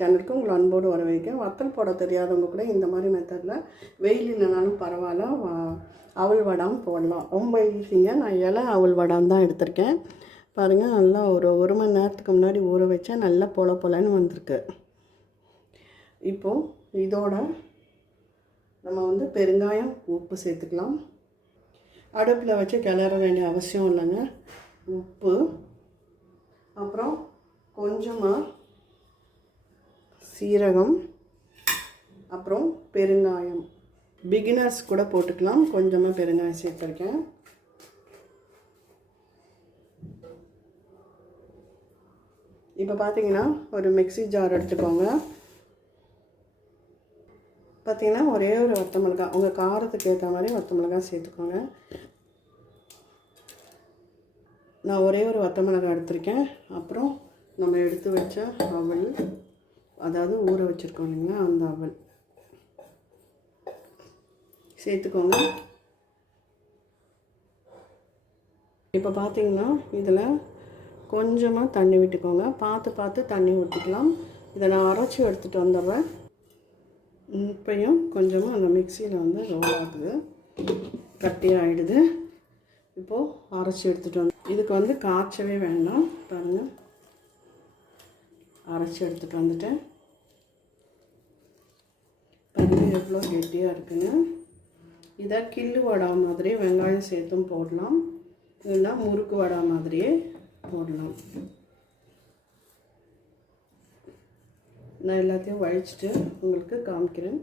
சேனலுக்கு உங்களை அன்போடு வரவேற்க வத்தல் போட தெரியாதவங்க கூட இந்த மாதிரி மெத்தடில் வெயில் இல்லைனாலும் பரவாயில்ல அவள் அவல் வடாம் போடலாம். ரொம்ப ஈஸிங்க நான் இலை அவள் வடாம் தான் எடுத்திருக்கேன். பாருங்கள் நல்லா ஒரு ஒரு மணி நேரத்துக்கு முன்னாடி ஊற வச்சா நல்லா பொல பொலன்னு வந்திருக்கு. இப்போது இதோட நம்ம வந்து பெருங்காயம் உப்பு சேர்த்துக்கலாம். அடுப்பில் வச்சு கிளற வேண்டிய அவசியம் இல்லைங்க. உப்பு அப்புறம் கொஞ்சமாக சீரகம் அப்புறம் பெருங்காயம். பிகினர்ஸ் கூட போட்டுக்கலாம். கொஞ்சமாக பெருங்காயம் சேர்த்துருக்கேன். இப்போ பார்த்தீங்கன்னா ஒரு மிக்ஸி ஜார் எடுத்துக்கோங்க. பார்த்தீங்கன்னா ஒரே ஒரு வத்த மிளகாய் உங்கள் காரத்துக்கு ஏற்ற மாதிரி வத்த மிளகாய் சேர்த்துக்கோங்க. நான் ஒரே ஒரு வத்த மிளகாய் எடுத்திருக்கேன். அப்புறம் நம்ம எடுத்து வச்ச அவள் அதாவது ஊற வச்சுருக்கோம் இல்லைங்களா அந்த அவல். சேர்த்துக்கோங்க. இப்போ பார்த்தீங்கன்னா இதில் கொஞ்சமாக தண்ணி விட்டுக்கோங்க. பார்த்து பார்த்து தண்ணி ஊற்றிக்கலாம் இதை நான் அரைச்சி எடுத்துகிட்டு வந்துடுறேன். இப்பையும் கொஞ்சமாக அந்த மிக்சியில் வந்து ரோல் ஆகுது. கட்டியாகிடுது இப்போது அரைச்சி எடுத்துகிட்டு வந்து இதுக்கு வந்து காய்ச்சவே வேண்டாம். பாருங்கள் அரைச்சி எடுத்துகிட்டு வந்துட்டேன். பாருங்கள் எவ்வளோ கெட்டியாக இருக்குங்க இதை கில்லு வடா மாதிரி வெங்காயம் சேர்த்தும் போடலாம். இல்லைன்னா முறுக்கு வடா மாதிரியே போடலாம். நான் எல்லாத்தையும் வழிச்சிட்டு உங்களுக்கு காமிக்கிறேன்.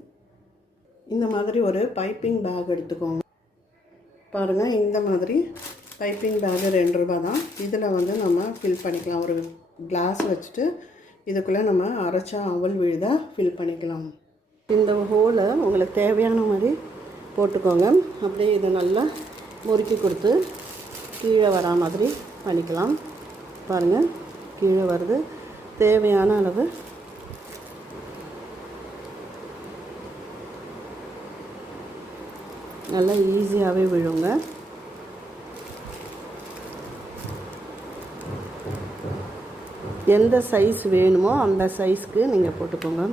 இந்த மாதிரி ஒரு பைப்பிங் பேக் எடுத்துக்கோங்க. பாருங்கள் இந்த மாதிரி பைப்பிங் பேக்கு ரெண்டு ரூபா தான். இதில் வந்து நம்ம ஃபில் பண்ணிக்கலாம். ஒரு கிளாஸ் வச்சுட்டு இதுக்குள்ளே நம்ம அரைச்சா அவல் விழுதாக ஃபில் பண்ணிக்கலாம். இந்த ஹோலை உங்களுக்கு தேவையான மாதிரி போட்டுக்கோங்க. அப்படியே இதை நல்லா முறுக்கி கொடுத்து கீழே வரா மாதிரி பண்ணிக்கலாம். பாருங்கள் கீழே வருது. தேவையான அளவு நல்லா ஈஸியாகவே விழுங்க. எந்த சைஸ் வேணுமோ அந்த சைஸ்க்கு நீங்கள் போட்டுக்கோங்க.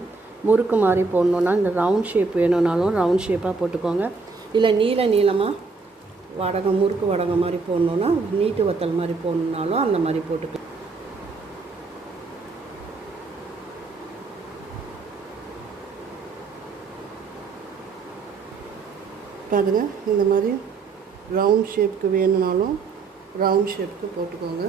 முறுக்கு மாதிரி போடணுன்னா இந்த ரவுண்ட் ஷேப் வேணும்னாலும் ரவுண்ட் ஷேப்பாக போட்டுக்கோங்க. இல்லை நீல நீளமாக வடகம் முறுக்கு வடகம் மாதிரி போடணுன்னா நீட்டு வத்தல் மாதிரி போடணுன்னாலும் அந்த மாதிரி போட்டுக்கலாம் பாருங்க இந்த மாதிரி ரவுண்ட் ஷேப்க்கு வேணும்னாலும் ரவுண்ட் ஷேப்க்கு போட்டுக்கோங்க.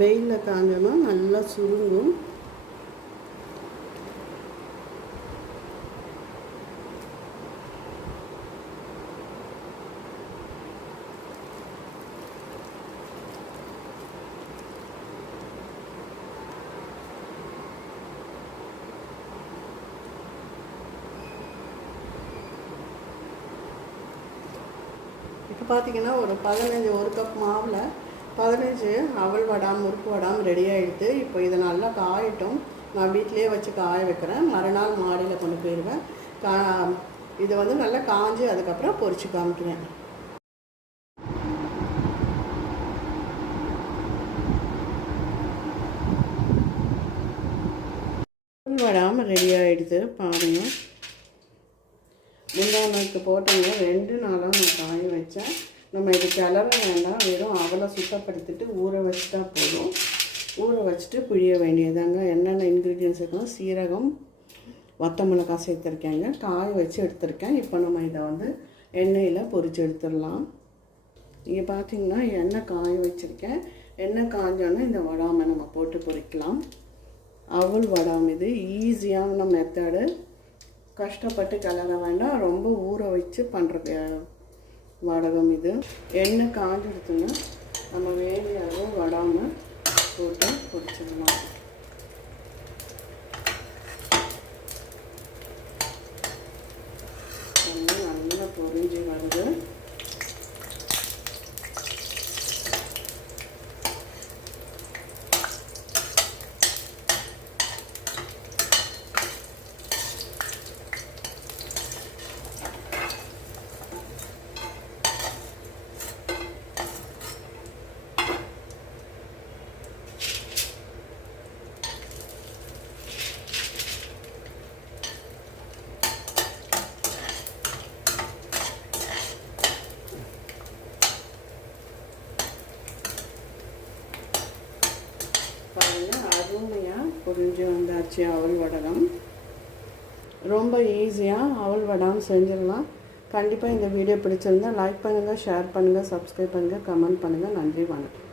வெயிலில் காஞ்சோன்னா நல்லா சுருங்கும். இப்போ பார்த்தீங்கன்னா ஒரு பதினஞ்சு ஒரு கப் மாவில் பதினஞ்சு அவல் வடாம் முறுக்கு வடாம் ரெடி ஆகிடுது இப்போ இதை நல்லா காயட்டும். நான் வீட்டிலேயே வச்சு காய வைக்கிறேன். மறுநாள் மாடியில் கொண்டு போயிடுவேன். கா இது வந்து நல்லா காஞ்சி அதுக்கப்புறம் பொறிச்சு காமிக்கிறேன். வடாமல் ரெடி ஆகிடுது பாருங்கள் முந்தா நாளுக்கு போட்டவங்க ரெண்டு நாளாக நான் காய வச்சேன். நம்ம இது கிளற வேண்டாம். வெறும் அவலை சுத்தப்படுத்திட்டு ஊற வச்சுட்டா போதும். ஊற வச்சுட்டு பிழிய வேண்டியதாங்க என்னென்ன இன்க்ரீடியன்ஸ் இருக்கணும் சீரகம் வத்த மிளகாய் சேர்த்துருக்கேங்க. காய வச்சு எடுத்திருக்கேன். இப்போ நம்ம இதை வந்து எண்ணெயில் பொறிச்சு எடுத்துடலாம். இங்கே பார்த்தீங்கன்னா எண்ணெய் காய வச்சுருக்கேன். எண்ணெய் காஞ்சோன்னே இந்த வடாமை நம்ம போட்டு பொரிக்கலாம். அவல் வடாம் இது ஈஸியான மெத்தடு கஷ்டப்பட்டு கிளற வேண்டாம். ரொம்ப ஊற வச்சு பண்ணுற வடகம் இது. எண்ணெய் காஞ்சிடுத்துங்க நம்ம வேலையாக வடாமல் போட்டு பொடிச்சிடலாம் நல்லா பொறிஞ்சு வருது. புரிஞ்சு வந்தாச்சு அவல் வடகம். ரொம்ப ஈஸியாக அவல் வடம் செஞ்சிடலாம். கண்டிப்பாக இந்த வீடியோ பிடிச்சிருந்தா லைக் பண்ணுங்கள் ஷேர் பண்ணுங்கள் சப்ஸ்கிரைப் பண்ணுங்கள் கமெண்ட் பண்ணுங்கள் நன்றி வணக்கம்.